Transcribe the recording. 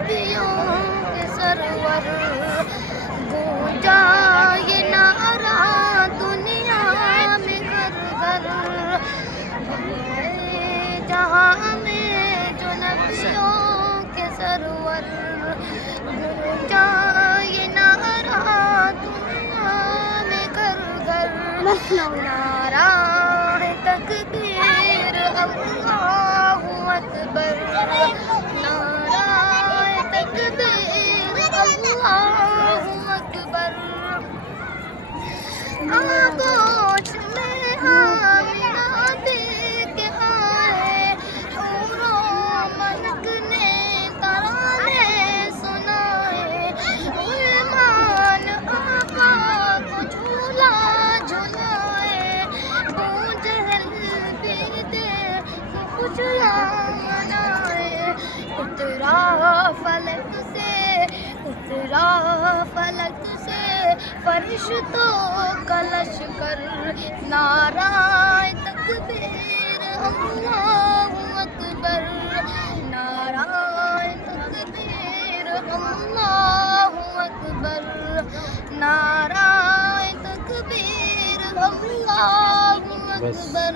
نبیوں کے سرور، گونجا یہ نعرہ دنیا میں گھر گھر، جہاں میں جو نبیوں کے سرور، گونجا یہ نعرہ دنیا میں گھر گھر، نعرہ تکبیر اللہ اکبر، نعرہ تکبیر اللہ اکبر، آغوش میں آمنہ بی کے آئے، حور و ملک نے ترانے سنائے، غلمان آقا کو جھولا جھلائے، ابو جہل بھی دیکھ خوشیاں منائے، اترا فلک سے، اترا فلک سے فرشتوں کا لشکر، نعرہ تکبیر اللہ اکبر، نعرہ تکبیر اللہ اکبر، نعرہ تکبیر اللہ اکبر۔